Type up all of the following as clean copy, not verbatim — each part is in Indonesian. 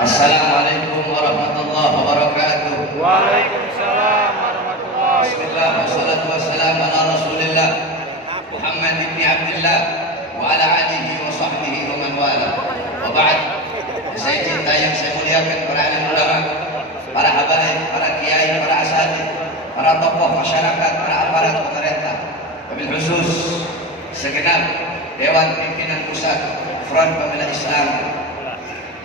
Assalamualaikum warahmatullahi wabarakatuh. Waalaikumsalam warahmatullahi Bismillah wassalatu wassalamu ala Rasulillah Muhammad ibn Abdullah wa ala alihi wa sahbihi wa man wala. Wa ba'd. Saya cinta yang saya muliakan para alim ulama, para habaib, para kiai, para asatidz, para tokoh masyarakat, para aparat pemerintah, wabil khusus segenap Dewan Pimpinan Pusat Front Pembela Islam.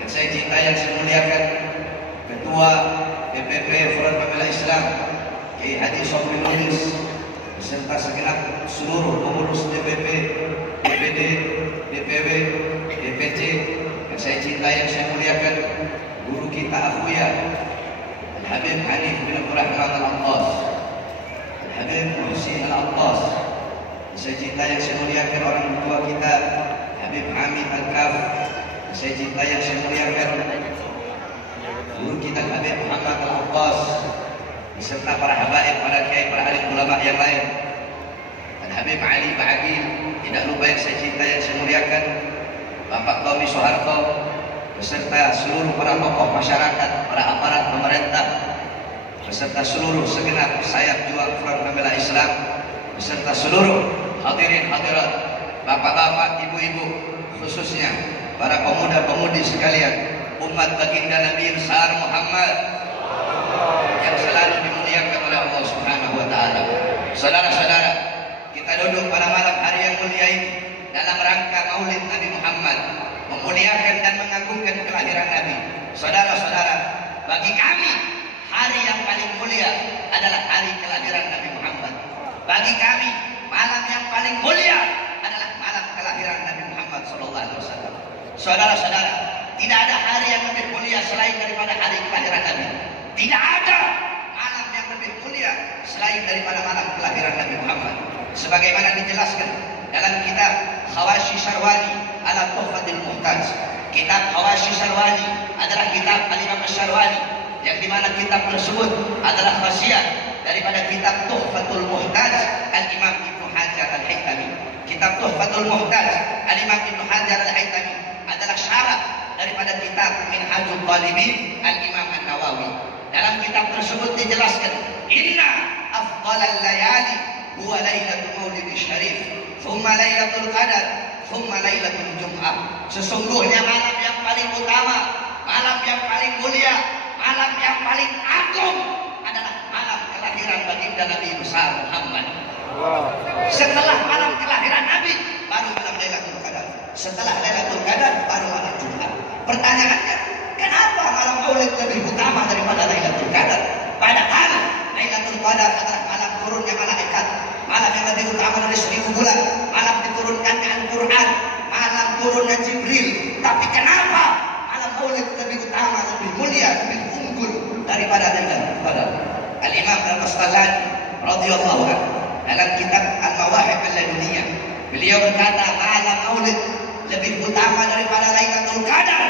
Yang saya cinta yang saya muliakan Ketua DPP Front Pembela Islam Kiai Haji Sobri Lubis beserta segenap seluruh pengurus DPP, DPD, DPW, DPC. Yang saya cinta yang saya muliakan guru kita Abuya Al-Habib Hanif bin Abdul Rahman Al-Attas, Al-Habib Muhsin Al-Attas. Yang saya cinta yang saya muliakan orang tua kita Habib Hamid Al-Kaf. Saya cinta yang saya muliakan guru kita Habib Muhammad Al-Abbas beserta para habaib, para kiai, para alim ulama yang lain, dan Habib Ali Ba'agil. Tidak lupa yang saya cinta yang saya muliakan Bapak Tommy Soeharto beserta seluruh para tokoh masyarakat, para aparat pemerintah, beserta seluruh segenap sayap juang Front Pembela Islam, beserta seluruh hadirin hadirat, bapak-bapak, ibu-ibu, khususnya para pemuda-pemudi sekalian, umat baginda Nabi besar Muhammad yang selalu dimuliakan oleh Allah Subhanahu wa taala. Saudara-saudara, kita duduk pada malam hari yang mulia ini dalam rangka Maulid Nabi Muhammad, memuliakan dan mengagungkan kelahiran Nabi. Saudara-saudara, bagi kami hari yang paling mulia adalah hari kelahiran Nabi Muhammad. Bagi kami malam yang paling mulia adalah malam kelahiran Nabi Muhammad sallallahu alaihi wasallam. Saudara-saudara, tidak ada hari yang lebih mulia selain daripada hari kelahiran Nabi. Tidak ada malam yang lebih mulia selain daripada malam kelahiran Nabi Muhammad. Sebagaimana dijelaskan dalam kitab Khawashi Syarwani ala Tuhfatil Muhtaj. Kitab Khawashi Syarwani adalah kitab Al-Imam Syarwani, yang dimana kitab tersebut adalah khasiat daripada kitab Tuhfatul Muhtaj Al-Imam Ibnu Hajar Al-Haytami. Kitab Tuhfatul Muhtaj Al-Imam Ibnu Hajar Al-Haytami adalah syarat daripada kitab Minhajul Talibin Al-Imam An-Nawawi. Dalam kitab tersebut dijelaskan, inna afdalal layali huwa lailatul maulid syarif, thumma lailatul qadar, thumma lailatul jum'ah. Sesungguhnya malam yang paling utama, malam yang paling mulia, malam yang paling agung adalah malam kelahiran baginda Nabi besar Muhammad. Setelah malam kelahiran Nabi baru malam Lailatul Qadar. Setelah Lailatul Qadar baru malam Jumat. Pertanyaannya, kenapa malam Maulid lebih utama daripada Lailatul Qadar? Padahal Lailatul Qadar adalah malam turunnya malaikat, malam yang lebih utama dari 1000 bulan, malam diturunkannya Al-Quran, malam turunnya Jibril. Tapi kenapa malam Maulid lebih utama, lebih mulia, lebih unggul daripada Lailatul Qadar? Al-Imam Al-Qastazani radhiyallahu anhu dalam kitab Al-Mawahib Al-Laduniyah, beliau berkata malam Maulid lebih utama daripada Lailatul Qadar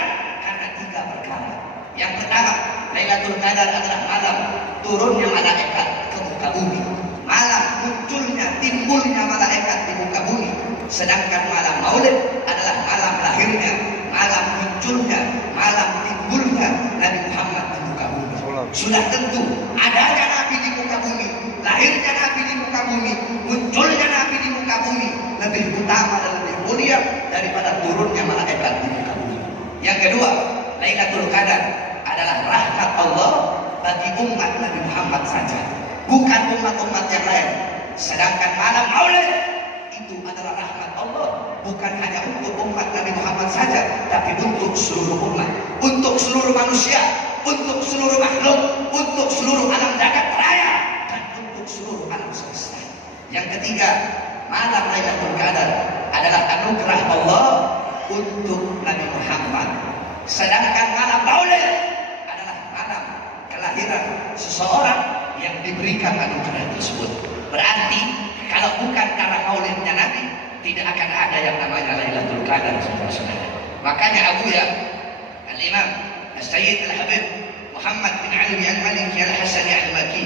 karena 3 perkara. Yang pertama, Lailatul Qadar adalah malam turunnya malaikat ke muka bumi, malam munculnya, timbulnya malaikat di muka bumi. Sedangkan malam Maulid adalah malam lahirnya, malam munculnya, malam timbulnya Nabi Muhammad di muka bumi. Sudah tentu adanya Nabi di muka bumi, lahirnya Nabi di muka bumi, munculnya Nabi di muka bumi lebih utama dan lebih mulia daripada turunnya malaikat di muka bumi. Yang kedua, Lailatul Qadar adalah rahmat Allah bagi umat Nabi Muhammad saja, bukan umat-umat yang lain. Sedangkan malam Maulid itu adalah rahmat Allah bukan hanya untuk umat Nabi Muhammad saja, tapi untuk seluruh umat, untuk seluruh manusia, untuk seluruh makhluk, untuk seluruh alam jagat raya, dan untuk seluruh alam semesta. Yang ketiga, malam Lailatul Qadar adalah anugerah Allah untuk Nabi Muhammad. Sedangkan malam Maulid adalah malam kelahiran seseorang yang diberikan anugerah tersebut. Berarti kalau bukan karena Maulidnya Nabi, tidak akan ada yang namanya Lailatul Qadar, saudara-saudara. Makanya Abuya Al-Imam As-Sayyid Al-Habib Muhammad bin Ali Al-Maliki Al-Hasani Al-Maki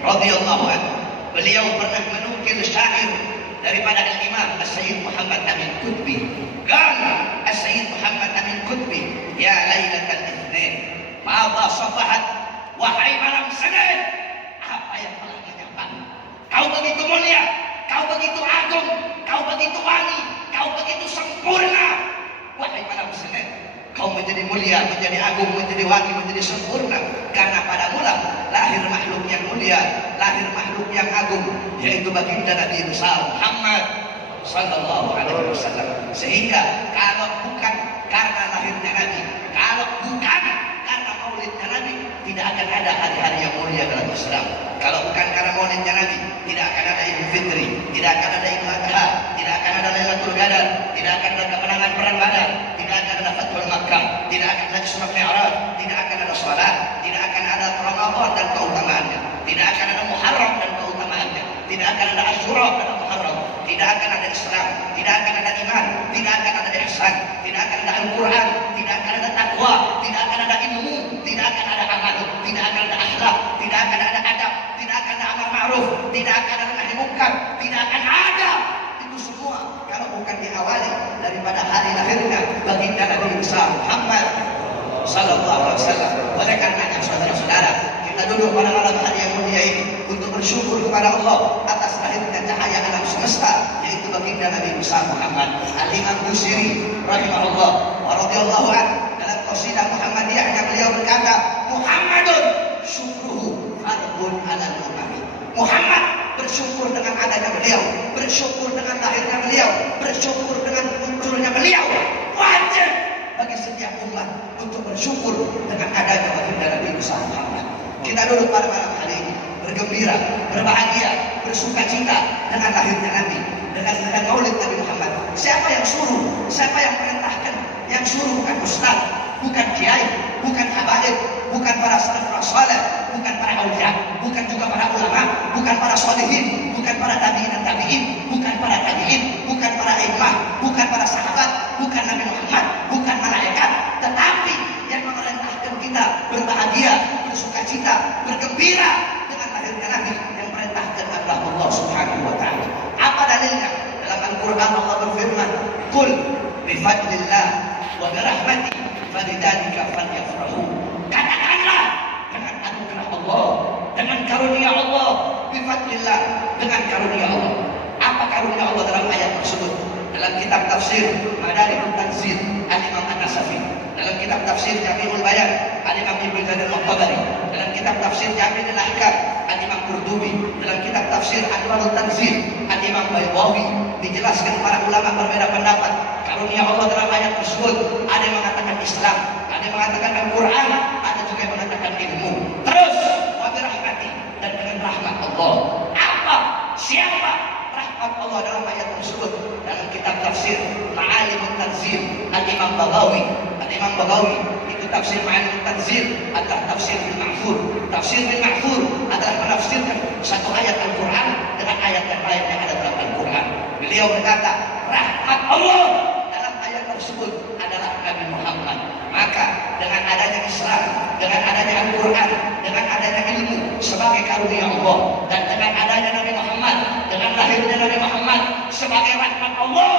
radhiyallahu anhu, beliau pernah menukil syair daripada Al-Imam As-Sayyid Muhammad Amin Qutbi. Qala As-Sayyid Muhammad Amin Qutbi, ya Lailatul Itsnain Mada safahat, wahai malam Senin, apa yang telah menyapa? Kau begitu mulia, kau begitu agung, kau begitu wangi, kau begitu sempurna. Wahai malam Senin, kau menjadi mulia, menjadi agung, menjadi wangi, menjadi sempurna. Karena padamulah lahir makhluk yang mulia, lahir makhluk yang agung, yaitu baginda Nabi besar Muhammad Sallallahu Alaihi Wasallam. Sehingga kalau bukan karena lahirnya Nabi, kalau bukan karena maulidnya Nabi, tidak akan ada hari-hari yang mulia dalam Islam. Kalau bukan karena maulidnya Nabi, tidak akan ada Idul Fitri, tidak akan ada Idul Adha, tidak akan ada Lailatul Qadar, tidak akan ada kemenangan perang Badar, tidak akan ada Fathul Makkah, tidak akan ada Isra Mi'raj, tidak akan ada salat, tidak akan ada Ramadan dan keutamaannya, tidak akan ada Muharram dan keutamaannya, tidak akan ada Asyura dan Muharram, tidak akan ada Islam, tidak akan ada iman, tidak akan ada ihsan, tidak akan ada Al-Quran, tidak akan ada takwa, tidak akan ada ilmu, tidak akan ada amal, tidak akan ada akhlak, tidak akan ada adab, tidak akan ada amar ma'ruf, tidak akan ada nahi munkar, tidak akan ada. Itu semua kalau bukan diawali daripada hari lahirnya baginda Nabi besar Muhammad Sallallahu Alaihi Wasallam. Oleh karenanya saudara-saudara, kita duduk pada malam hari yang mulia ini untuk bersyukur kepada Allah atas lahirnya cahaya alam semesta, yaitu baginda Nabi besar Muhammad. Al-Imam Busiri rahimahullah wa radhiyallahu anhu dalam qasidah Muhammadiyahnya beliau berkata, Muhammadun syukruhu fardun 'alal umami. Muhammad bersyukur dengan adanya beliau, bersyukur dengan lahirnya beliau, bersyukur dengan munculnya beliau. Wajib bagi setiap umat untuk bersyukur dengan adanya baginda Nabi besar Muhammad. Kita duduk pada malam hari ini bergembira, berbahagia, bersuka cita dengan lahirnya Nabi, dengan maulid Nabi Muhammad. Siapa yang suruh? Siapa yang perintahkan? Yang suruh bukan ustaz, bukan kiai, bukan habaib, bukan para salafus saleh, bukan para aulia, bukan juga para ulama, bukan para sholihin, bukan para tabi'in dan tabi'in, bukan para tabi'in, bukan para imam, bukan para sahabat, bukan Nabi Muhammad, bukan malaikat, tetapi yang memerintahkan kita berbahagia, bersuka cita, bergembira dengan lahirnya Nabi, yang perintahkan adalah Allah Subhanahu wa taala. Apa dalilnya? Dalam Al-Qur'an Allah berfirman, "Qul bi fadlillah wa bi rahmatihi fabidzalika falyafrahu." Katakanlah dengan anugerah Allah, dengan karunia Allah, bi fadlillah, dengan karunia Allah. Apa karunia Allah dalam ayat tersebut? Dalam kitab tafsir Madarikut Tanzil Al-Imam An-Nasafi, dalam kitab tafsir Jami'ul Bayan Al-Imam Ibnu Jarir Al-Tabari, dalam kitab tafsir Jami'ul Ahkam Al-Imam Qurtubi, dalam kitab tafsir Anwarul Tanzil Al-Imam Baydawi, dijelaskan para ulama berbeda pendapat karunia Allah dalam ayat tersebut. Ada yang mengatakan Islam, ada yang mengatakan Al-Quran, ada juga yang mengatakan ilmu. Terus wa bi rahmati, dan dengan rahmat Allah. Apa? Siapa rahmat Allah dalam ayat tersebut? Dalam kitab tafsir Ma'alimut Tanzil Al-Imam Baghawi, Al-Imam Baghawi itu tafsir Ma'alimut Tanzil adalah tafsir bil ma'thur. Tafsir bil ma'thur adalah menafsirkan satu ayat Al-Quran dengan ayat yang lain yang ada dalam Al-Quran. Beliau berkata, rahmat Allah dalam ayat tersebut adalah Nabi Muhammad. Maka dengan adanya Islam, dengan adanya Al-Quran, dengan adanya ilmu sebagai karunia Allah, dan dengan adanya Nabi Muhammad, dengan lahirnya Nabi Muhammad sebagai rahmat Allah,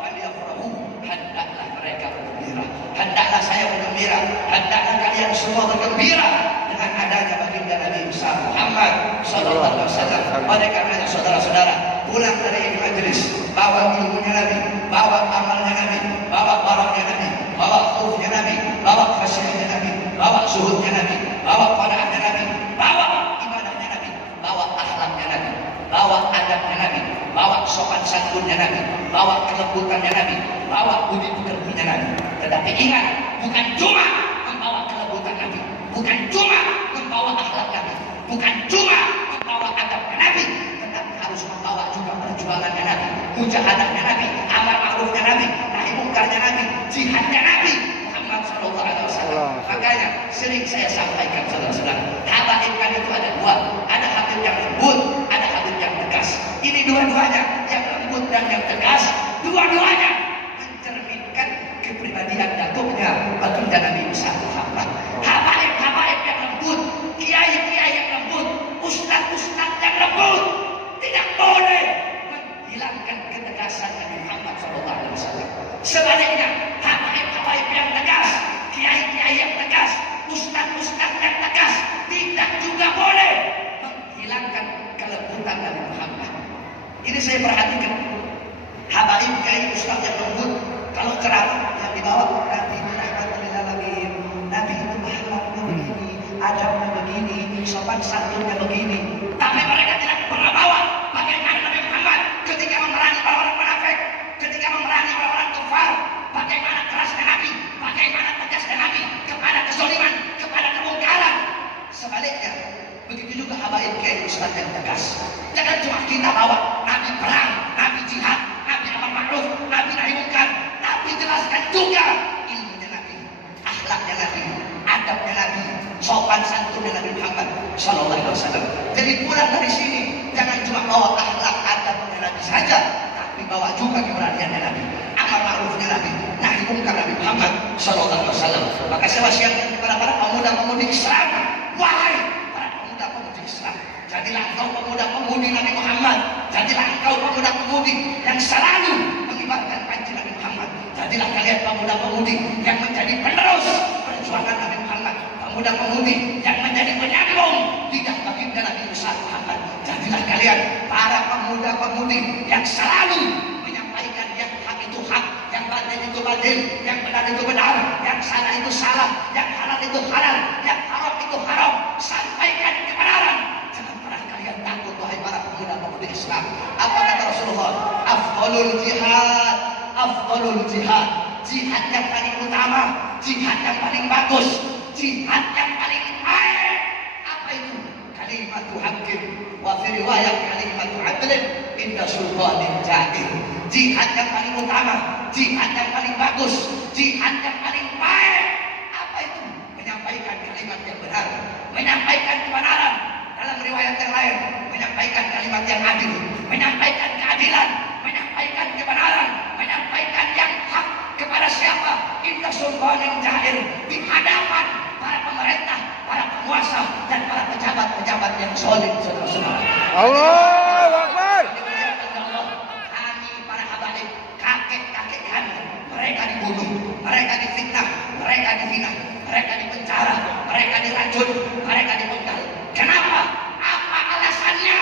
falyafrahu, hendaklah mereka bergembira, hendaklah saya bergembira, hendaklah kalian semua bergembira dengan adanya baginda Nabi besar Muhammad Sallallahu Alaihi Wasallam. Oleh karenanya saudara-saudara, pulang dari ini majelis, bawa ilmunya Nabi, bawa amalnya Nabi, bawa baraknya Nabi, bawa khaufnya Nabi, bawa khasyahnya Nabi, bawa zuhudnya Nabi, bawa qanaahnya Nabi, bawa ibadahnya Nabi, bawa akhlaknya Nabi, bawa adabnya Nabi, bawa sopan santunnya Nabi, bawa kelembutannya Nabi, bawa budi pekertinya Nabi. Tetapi ingat, bukan cuma membawa kelembutan Nabi, bukan cuma membawa akhlak Nabi, bukan cuma membawa adabnya Nabi, tetapi harus membawa juga perjuangannya Nabi, mujahadahnya Nabi, amar ma'rufnya Nabi, nahi mungkarnya Nabi, jihadnya Nabi Muhammad Sallallahu Alaihi Wasallam. Makanya sering saya sampaikan saudara-saudara, habaib kan itu ada dua, ada habib yang lembut, ada habib yang tegas. Ini dua-duanya, yang lembut dan yang tegas, dua-duanya mencerminkan kepribadian datuknya baginda Nabi besar Muhammad. Habaib yang lembut, kiai-kiai yang lembut, ustaz-ustaz yang lembut, tidak boleh menghilangkan ketegasan Nabi Muhammad SAW. Sebaliknya, habaib yang tegas, kiai-kiai yang tegas, ustaz saya perhatikan, habaib kiai ustaz yang lembut, kalau ceramah yang dibawa Nabi rahmatul alamin, Nabi itu akhlaknya begini, adabnya begini, sopan santunnya begini. Tapi mereka tidak pernah bawa bagaimana Nabi Muhammad ketika memerangi orang-orang munafik, ketika memerangi orang-orang kafir, bagaimana kerasnya Nabi, bagaimana tegasnya Nabi kepada kezaliman, kepada kemungkaran. Sebaliknya, begitu juga habaib kiai ustaz yang tegas. Jangan cuma kita bawa Nabi perang, Nabi jihad, Nabi amar ma'ruf, Nabi nahi munkar, tapi jelaskan juga ilmunya Nabi, akhlaknya Nabi, adabnya Nabi, sopan santunnya Nabi Muhammad sallallahu alaihi wasallam. Jadi pulang dari sini jangan cuma bawa akhlak adabnya Nabi saja, tapi bawa juga keberaniannya Nabi, amar ma'rufnya Nabi, nahi munkar Nabi Muhammad sallallahu alaihi wasallam. Maka saya wasiatkan kepada para pemuda-pemudi Islam, wahai para pemuda-pemudi Islam, jadilah engkau pemuda-pemudi Nabi Muhammad, jadilah engkau pemuda-pemudi yang selalu mengibarkan panji Nabi Muhammad, jadilah kalian pemuda-pemudi yang menjadi penerus perjuangan Nabi Muhammad, pemuda-pemudi yang menjadi penyambung lidah baginda Nabi Muhammad. Jadilah kalian para pemuda-pemudi yang selalu menyampaikan yang hak itu hak, yang batil itu batil, yang benar itu benar, yang salah itu salah, yang halal itu halal, yang haram itu haram. Sampaikan kebenaran. Jangan pernah kalian takut, wahai para pemuda-pemudi Islam. Apa kata Rasulullah? Afdalul jihad, afdalul jihad, jihad yang paling utama, jihad yang paling bagus, jihad yang paling baik. Apa itu? Kalimatu haqqin wa fi riwayat kalimatu adlin inda sultanin jahil. Jihad yang paling utama, jihad yang paling bagus, jihad yang paling baik. Apa itu? Menyampaikan kalimat yang benar, menyampaikan kebenaran. Dalam riwayat yang lain, menyampaikan kalimat yang adil, menyampaikan keadilan, menyampaikan kebenaran, menyampaikan yang hak kepada siapa? Inda sultanin jahil, di hadapan para pemerintah, para penguasa, dan para pejabat-pejabat yang solid, saudara-saudara. Allahu Akbar. Kami para habaib, kakek-kakek kami, mereka dibunuh, mereka difitnah, mereka dihina, mereka dipenjara, mereka diracun, mereka dipenggal. Kenapa? Apa alasannya?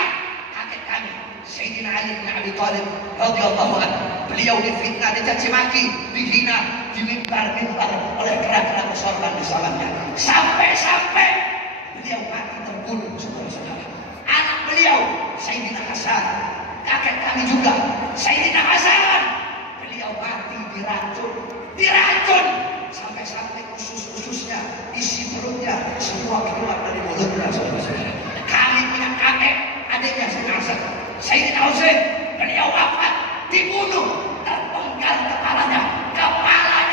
Kakek kami, Sayyidina Ali bin Abi Thalib radhiyallahu anhu, beliau difitnah, dicaci maki, dihina di mimbar-mimbar oleh kera-kera kesorban di zamannya. Sampai-sampai beliau mati terbunuh, saudara-saudara. Anak beliau, Sayyidina Hasan, kakek kami juga, Sayyidina Hasan, beliau mati diracun, sampai-sampai usus-ususnya, isi perutnya, semua keluar dari mulutnya, saudara-saudara. Kami punya kakek, adiknya Sayyidina Hasan, Sayyidina Husain, beliau wafat, dibunuh, terpenggal kepalanya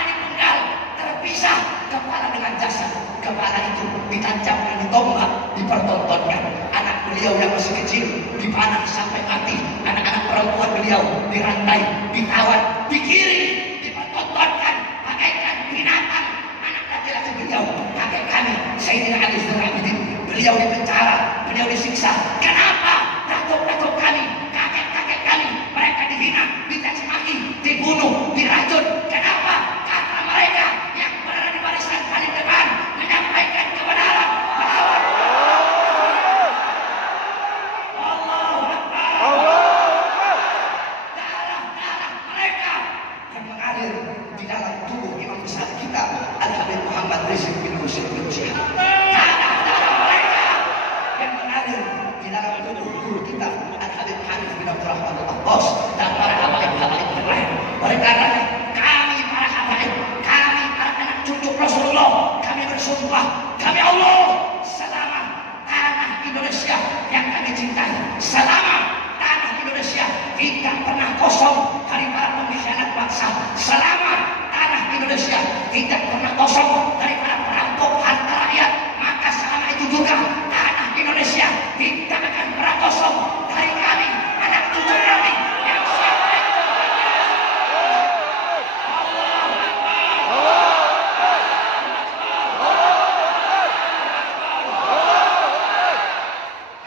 dipenggal, terpisah kepala dengan jasad, kepala itu ditancapkan di tombak, dipertontonkan. Anak beliau yang masih kecil dipanah sampai mati, anak-anak perempuan beliau dirantai, ditawan, digiring, dipertontonkan bagaikan binatang. Anak laki-laki beliau, kakek kami Sayyidina Ali bin Abidin, beliau dipenjara, beliau disiksa. Kenapa? Datuk-datuk kami, kakek-kakek kami, mereka dihina, dicaci maki, dibunuh, diracun. Kenapa? Karena mereka yang berada di barisan paling depan menyampaikan kebenaran, melawan. Allahu Akbar. Darah-darah mereka yang mengalir di dalam tubuh imam besar kita Al-Habib Muhammad Rizieq bin Husain bin Syihab. Darah-darah mereka yang mengalir di dalam tubuh guru kita Al-Habib Hanif bin Abdurrahman Al-Abbas dan para habaib-habaib yang lain. Oleh karenanya kami para habaib, kami para anak cucu Rasulullah, kami bersumpah, kami Allah, selama tanah Indonesia yang kami cintai, selama tanah Indonesia tidak pernah kosong dari para pengkhianat bangsa, selama tanah Indonesia tidak pernah kosong dari para perampok harta rakyat, maka selama itu juga tanah Indonesia tidak akan pernah kosong dari kami, anak cucu kami yang siap.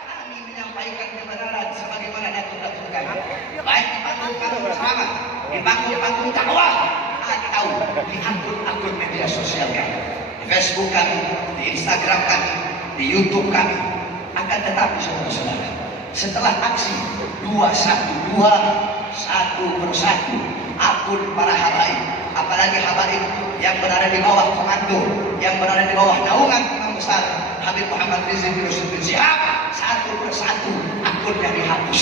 Kami menyampaikan kebenaran sebagaimana datuk-datuk kami, baik di panggung-panggung ceramah, di panggung-panggung dakwah, atau di akun-akun media sosial kami, di Facebook kami, di Instagram kami, di YouTube kami. Akan tetapi saudara-saudara, setelah aksi 212 satu persatu akun para habaib, apalagi habaib yang berada di bawah komando, yang berada di bawah naungan Imam besar Habib Muhammad Rizik bin Syihab, satu persatu akunnya dihapus,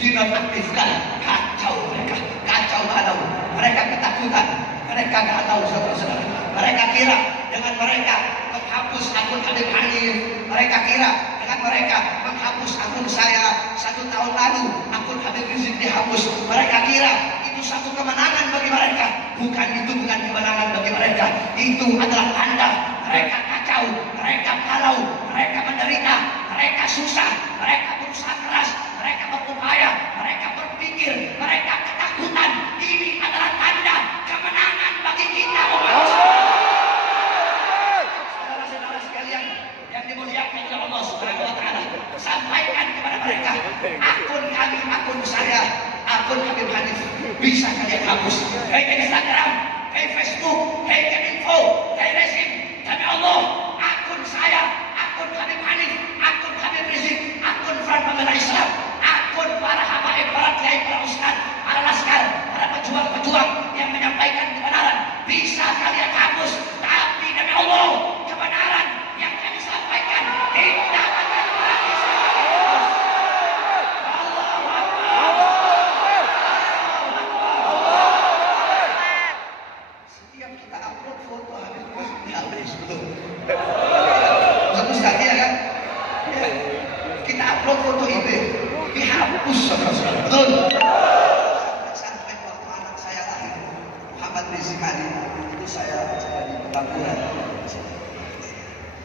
dinonaktifkan. Kacau mereka, kacau balau, mereka ketakutan, mereka nggak tahu saudara-saudara. Mereka kira dengan mereka menghapus akun Habib Hanif, mereka kira dengan mereka menghapus akun saya 1 tahun lalu, akun Habib Rizik dihapus, mereka kira itu satu kemenangan bagi mereka. Bukan, itu bukan kemenangan bagi mereka, itu adalah tanda mereka kacau, mereka galau, mereka menderita, mereka susah, mereka berusaha keras, mereka berupaya, mereka berpikir, mereka ketakutan. Ini adalah tanda kemenangan bagi kita. Saudara-saudara sekalian yang dimuliakan oleh Allah Subhanahu wa taala, sampaikan kepada mereka, akun kami, akun saya, akun Habib Hanif bisa kalian hapus. Baik Instagram, baik Facebook, baik Info, baik Resim. Demi Allah, akun saya, akun Habib Hanif, akun Habib Rizik, akun Front Pembela Islam, akun para habaib, para kiai, para ustaz, para laskar, para pejuang-pejuang yang menyampaikan kebenaran bisa kalian hapus. Tapi demi Allah, kebenaran yang kami sampaikan tidak akan pernah bisa. Setiap kita upload foto Habib Rizik dihapus betul. Bagus tadi ya kan? Ya. Kita upload foto itu dihapus saudara-saudara. Betul. Sampai waktu anak saya lahir, Muhammad Rizik Ali, itu saya di Petamburan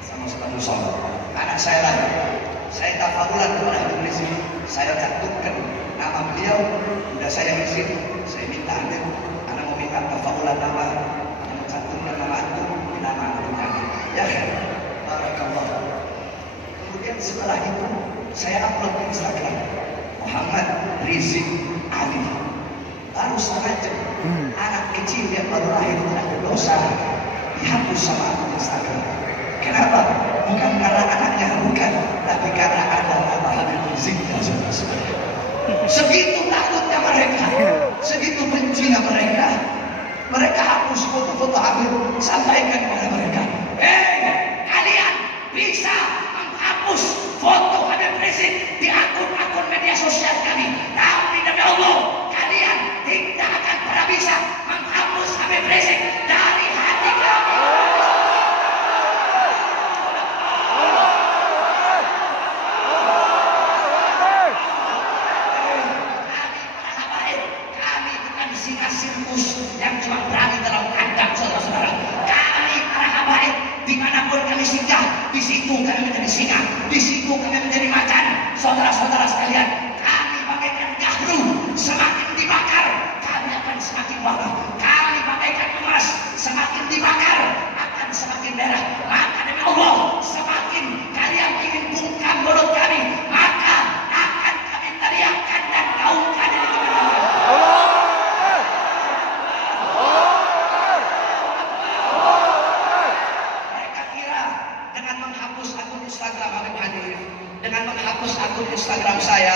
sama Ustaz Musa. Anak saya lahir, saya tafakulan kepada Habib Rizik, saya cantumkan nama beliau, udah saya izin, saya minta Habib, anak mau minta tafakulan nama, anak cantumkan nama itu, nama anak ya kan? Barakallah. Kemudian setelah itu saya upload di Instagram Muhammad Rizik Ali. Baru sengaja anak kecil yang baru lahir tidak berdosa dihapus sama akun Instagram. Kenapa? Bukan karena anaknya, bukan, tapi karena ada nama Habib Rizik dan saudara-saudara. Segitu takutnya mereka, segitu bencinya mereka. Mereka hapus foto-foto Habib, sampaikan kepada mereka, kalian bisa menghapus foto Habib Rizik di akun-akun media sosial kami, tapi demi Allah kalian tidak akan pernah bisa menghapus Habib Rizik dari hati kami. Kami bukan singa sirkus yang cuma berani dalam kandang, saudara-saudara. Kami para habaib dimanapun kami singgah, di situ kami menjadi singa, di situ kami menjadi macan. Saudara-saudara sekalian, kami bagaikan gahru, semakin dibakar kami akan semakin bangga. Kami bagaikan emas, semakin dibakar akan semakin merah. Maka demi Allah, semakin kalian ingin bungkam mulut kami, maka akan kami teriakkan dan gaungkan ini kebenaran. Mereka kira dengan menghapus akun Instagram Habib Hanif, dengan menghapus akun Instagram saya,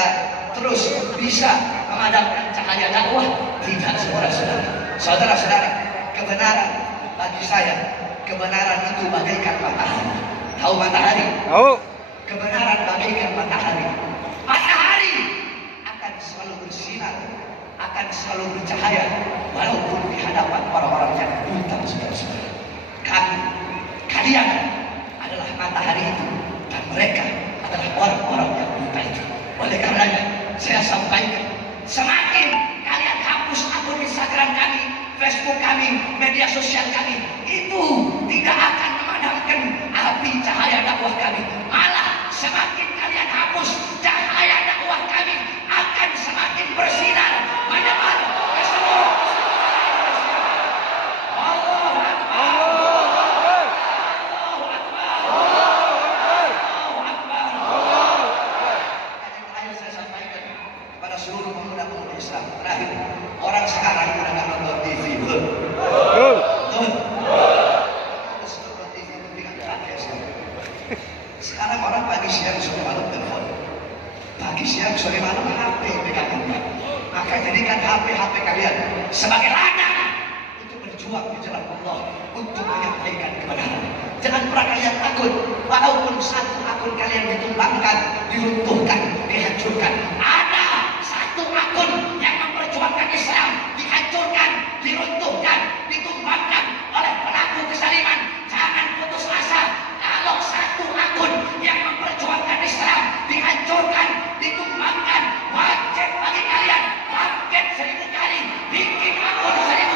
terus bisa memadamkan cahaya dakwah. Tidak, saudara-saudara. Saudara-saudara, kebenaran bagi saya, kebenaran itu bagaikan matahari. Tahu matahari? Tahu. Kebenaran bagaikan matahari. Matahari akan selalu bersinar, akan selalu bercahaya, walaupun di hadapan orang-orang yang buta, saudara-saudara. Kami, kalian adalah matahari itu, dan mereka adalah orang-orang yang buta itu. Oleh karenanya, saya sampaikan, semakin kalian hapus akun Instagram kami, Facebook kami, media sosial kami, itu tidak akan memadamkan api cahaya dakwah kami. Malah semakin kalian hapus, cahaya dakwah kami akan semakin bersinar, menyebar ke seluruh. Allahu Akbar. Allahu Akbar. Allahu Akbar. Terakhir saya sampaikan kepada seluruh pemuda-pemudi Islam. Terakhir, orang sekarang udah nggak nonton TV, betul? Betul. Betul. Nonton TV itu dengan pakai sekarang orang pagi siang sudah malam telepon. pagi, siang, sore, malam HP pegangannya. Maka jadikan HP kalian sebagai ladang untuk berjuang di jalan Allah, untuk menyampaikan kebenaran. Jangan pernah kalian takut, walaupun satu akun kalian ditumbangkan, diruntuhkan, dihancurkan. Ada satu akun yang memperjuangkan Islam, dihancurkan, diruntuhkan, ditumbangkan oleh pelaku kezaliman. Jangan putus asa. Kalau satu akun yang memperjuangkan Islam dihancurkan, ditumbangkan, wajib bagi kalian bangkit 1000 kali, bikin akun 1000.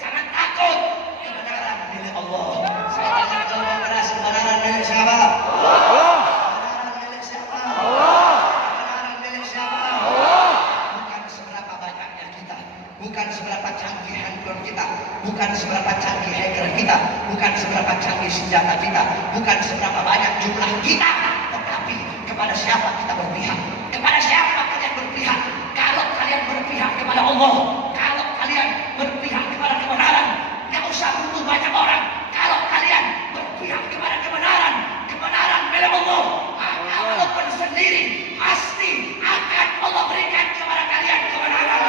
Jangan takut. Kebenaran milik Allah. Saya tanya jawab keras, kebenaran milik siapa? Allah. Kebenaran milik siapa? Allah. Kebenaran milik siapa? Allah. Bukan seberapa banyaknya kita, bukan seberapa canggih handphone kita, bukan seberapa canggih hacker kita, bukan seberapa canggih senjata kita, bukan seberapa banyak jumlah kita, tetapi kepada siapa kita berpihak? Kepada siapa kalian berpihak? Kalau kalian berpihak kepada Allah, kalau kalian berpihak kepada kebenaran, nggak usah butuh banyak orang. Kalau kalian berpihak kepada kebenaran, kebenaran milik Allah, maka walaupun sendiri pasti akan Allah berikan kepada kalian kebenaran.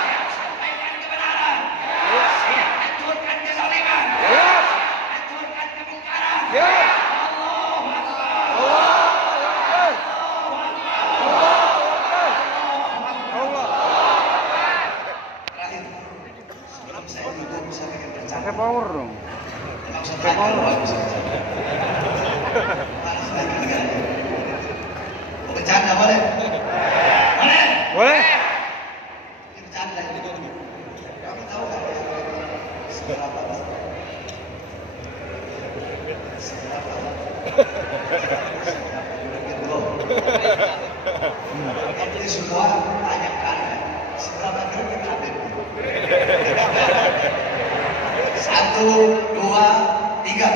Siap sampaikan kebenaran, siap hancurkan kezaliman, hancurkan kemungkaran. Allahu Akbar. Terakhir, sebelum saya tutup, saya ingin bercanda. Pakai power dong. Memang saya terakhir, Bapak bisa bercanda. Mana saya negara? Mau bercanda boleh? Boleh? Boleh. Ini bercanda ini. Kamu tahu kan? Seberapa? Seberapa? Ini semua banyak kali. Seberapa kali Habib? 1, 2, 3.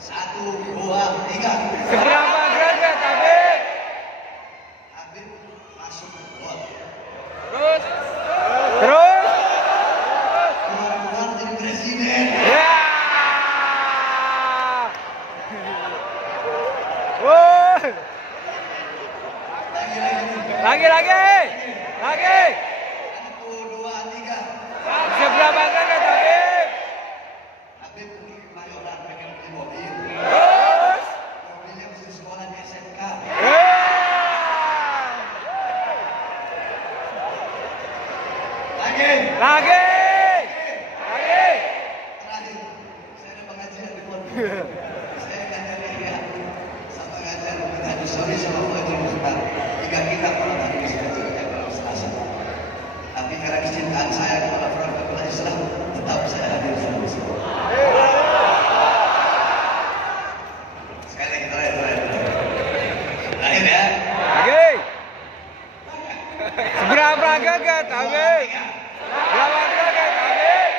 1, 2, 3. Seberapa derajat, Habib? Habib masuk ke got. Terus? Keluar jadi presiden. Ya. Woi. Lagi. Lagi. 1, 2, 3. Seberapa derajat, Habib? Habib pergi ke Mayoran pengen beli mobil. Terus? Mobilnya mesti sekolah di SMK. Ya. Lagi. Lagi. Terakhir, saya ada pengajian di pondok. Saya ngajar ya, sama ngajar Hadis Sahih sama Fathul Mukhtar. 3 kitab kalau tadi bisa baca kalau Selasa. Tapi karena kecintaan saya kepada Fathul Islam, tetap saya hadir di sini. Sekali lagi terakhir. Terakhir ya. Lagi. Seberapa derajat, Habib? Berapa derajat, Habib?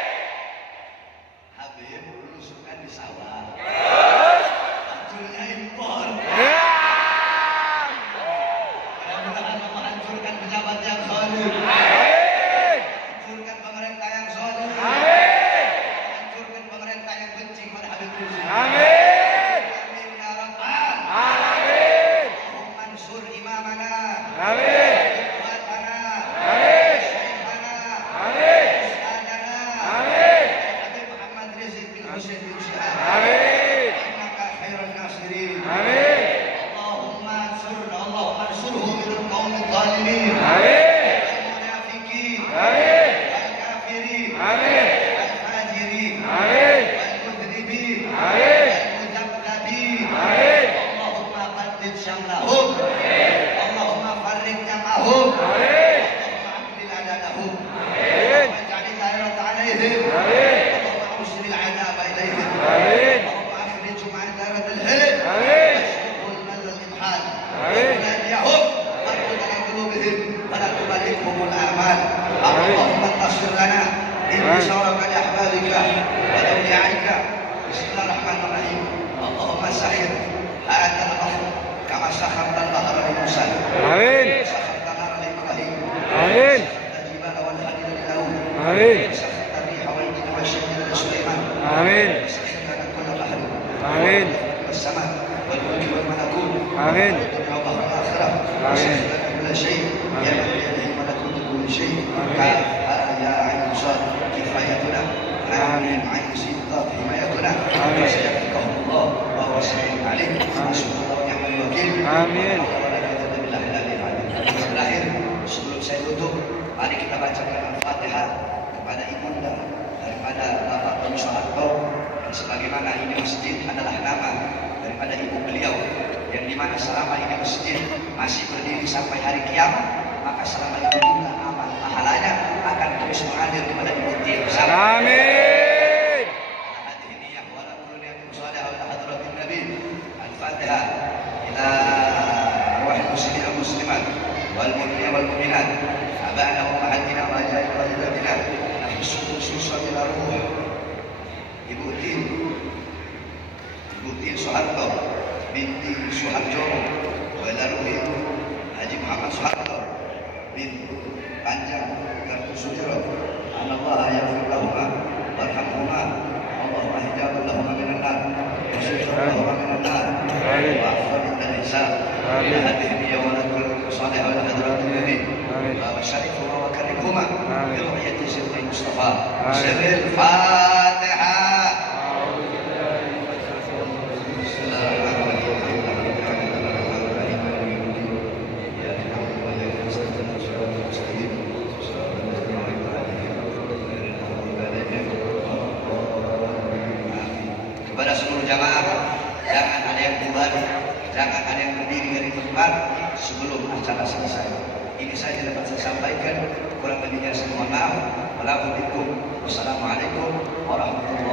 Habib dulu suka di sawah. Terus? Hancurnya impor. Ya. Mudah-mudahan Allah hancurkan pejabat yang zalim. Amin. Hancurkan pemerintah yang zalim. Amin. Hancurkan pemerintah yang benci pada Habib Rizik. Amin. Amin ya Rabbal. Amin. Allahumma ansur imamana. Amin. Ikhwatana. Amin. Syekhana. Amin. Ustadana. Amin. Habib Muhammad Rizik bin Hussein bin Syihab. Amin. Innaka khairun nasirin. Amin. Allahumma ansurhu min al-qawmi al-zalimin. Amin. Al-munafiqin. Amin. Al-kafirin. Amin. Al-fajirin. Amin. Al-mudhnibin. Amin. Al-mujabbadin. Amin. Allahumma qaddid syamlahum. Allahumma farrid jam'ahum. Amin. Allahumma aqlil adadahum. Amin. Waj'al dairata alaihim. Amin. Allahumma awsil al-'adaba ilayhim. Amin. Allahumma akhrijhum 'an darat al-hilm. Amin. واشفهم من الإمحال. آمين. وناديهم واربط على قلوبهم ولا تبلغهم الآمال. اللهم انتصر لنا انتصارك لأحبابك وأوليائك. بسم الله الرحمن الرحيم. اللهم سخر هذا الأمر آمين. وسخر لنا كل بحر آمين. والسماء والملك والملكوت آمين. والدنيا وبحر الآخرة آمين. وسخر لنا كل شيء يا من بيده ملكوت كل شيء يا عين صاد كفايتنا آمين عين سين قاف حمايتنا وسيكفيكه الله وهو السميع العليم حسبنا الله ونعم الوكيل آمين. Terakhir, sebelum saya tutup, mari kita bacakan Al-Fatihah kepada ibunda daripada Bapak Tommy Soeharto, yang sebagaimana ini masjid adalah nama daripada ibu beliau, yang dimana selama ini masjid masih berdiri sampai hari kiamat, maka selama itu juga amal pahalanya akan terus mengalir kepada ibu dia. Amin. Al-Fatihah ila arwah muslimin wal muslimat wal mu'minin wal mu'minat abana wa ummahatina wa ajaib wa ajabatina nahsusu susu ila ruh Ibu Tin Soeharto binti Soeharjo wa ila ruhi Haji Muhammad Soeharto bin Panjang Kartusudiro anallah yaghfir lahuma warhamhuma Allahumma hijabul lahuma minan nar wa syukur lahuma minan nar wa afdal min al-hisab ya hadhihi ya waladul salih wa hadratul nabi wa syarifuma wa karimhuma bi ru'yati sayyidil Mustafa sirril Fatihah. Kepada seluruh jamaah, jangan ada yang bubar, jangan ada yang berdiri dari tempat sebelum acara selesai. Ini saja dapat saya sampaikan. Kurang lebihnya saya mohon maaf. Wassalamualaikum warahmatullahi wabarakatuh.